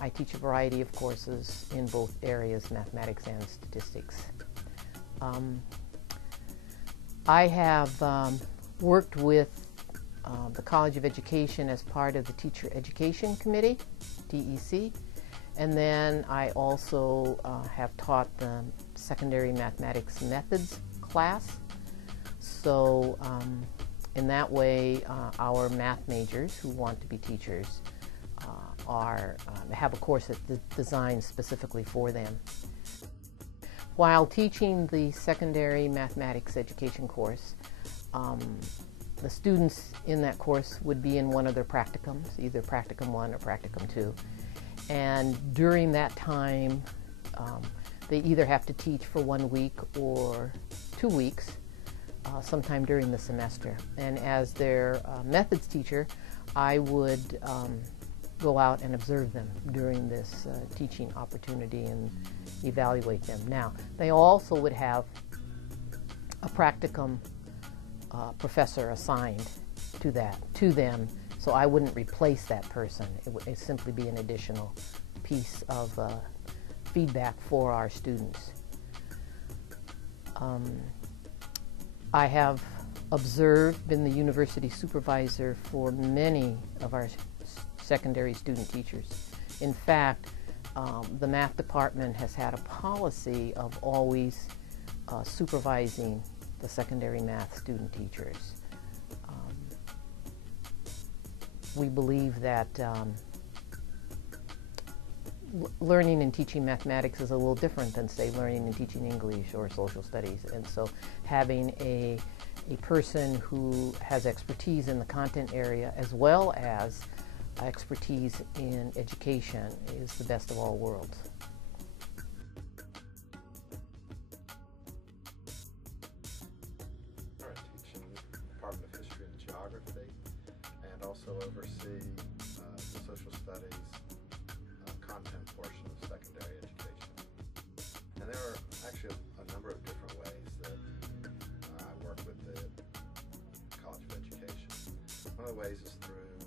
I teach a variety of courses in both areas, mathematics and statistics. I have worked with the College of Education as part of the Teacher Education Committee, DEC, and then I also have taught the Secondary Mathematics Methods class. So in that way, our math majors who want to be teachers have a course that's designed specifically for them. While teaching the secondary mathematics education course, the students in that course would be in one of their practicums, either practicum 1 or practicum 2. And during that time, they either have to teach for 1 week or 2 weeks, sometime during the semester. And as their methods teacher, I would go out and observe them during this teaching opportunity and evaluate them. Now, they also would have a practicum professor assigned to them, so I wouldn't replace that person. It would simply be an additional piece of feedback for our students. I have been the university supervisor for many of our secondary student teachers. In fact, the math department has had a policy of always supervising the secondary math student teachers. We believe that learning and teaching mathematics is a little different than, say, learning and teaching English or social studies. And so having a person who has expertise in the content area as well as expertise in education is the best of all worlds. I teach in the Department of History and Geography and also oversee the social studies content portion of secondary education. And there are actually a number of different ways that I work with the College of Education. One of the ways is through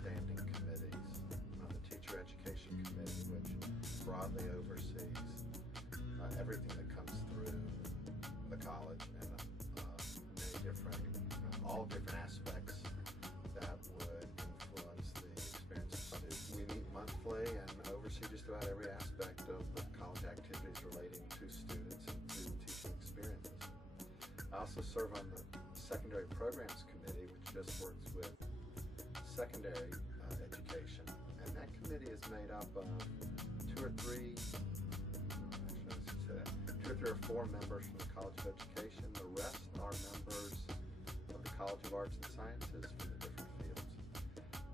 standing committees. The Teacher Education Committee, which broadly oversees everything that comes through the college and all different aspects that would influence the experience of students. We meet monthly and oversee just about every aspect of the college activities relating to students and student teaching experiences. I also serve on the Secondary Programs Committee, which just works with secondary education, and that committee is made up of two or three or four members from the College of Education. The rest are members of the College of Arts and Sciences from the different fields,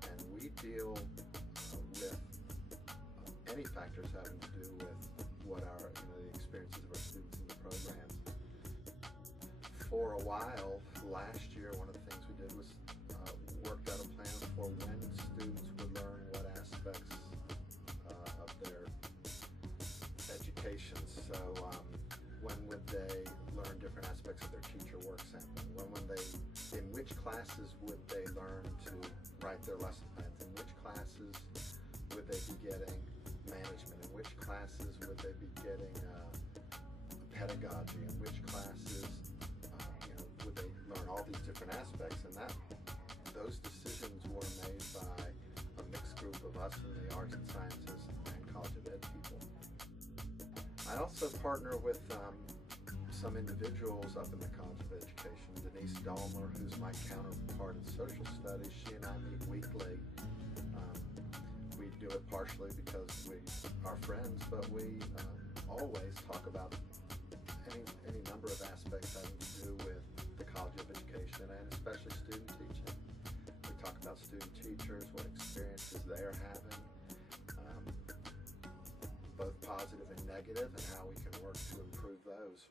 and we deal with any factors having to do with what the experiences of our students in the programs. For a while last year, one of the things we did was worked out a plan for when students would learn what aspects of their education. So when would they learn different aspects of their teacher work sample? In which classes would they learn to write their lesson plans? In which classes would they be getting management? In which classes would they be getting pedagogy? In which classes would they learn all these different aspects? And those decisions were made by a mixed group of us in the arts and sciences and College of Ed people. I also partner with some individuals up in the College of Education. Denise Dolmer, who's my counterpart in social studies, she and I meet weekly. We do it partially because we are friends, but we always talk about any number of aspects having to do with the College of Education and especially student teaching. We talk about student teachers, what experiences they're having, both positive and negative, and how we can work to improve those.